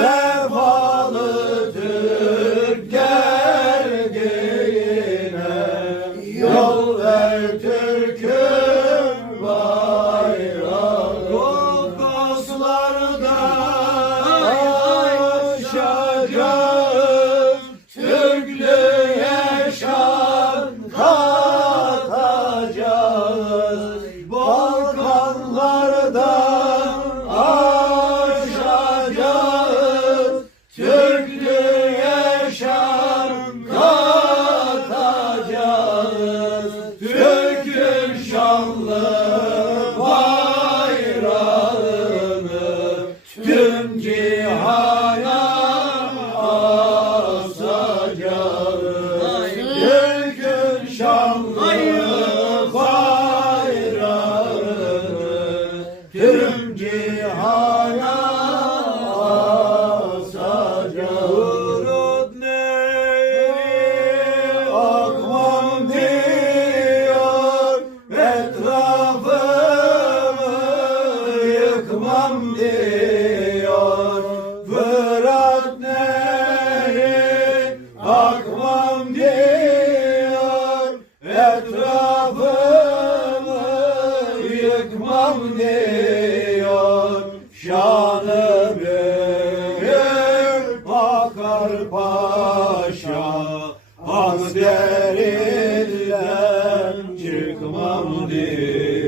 Vefalı Türk gergeğine Yol ver Türk'ün şanlı bayrağını Tüm cihana bırakmam diyor Fırat nehri akmam diyor Etrafımı yıkmam diyor Şanı büyür Bakar Paşa Askerinden çıkmam diyor.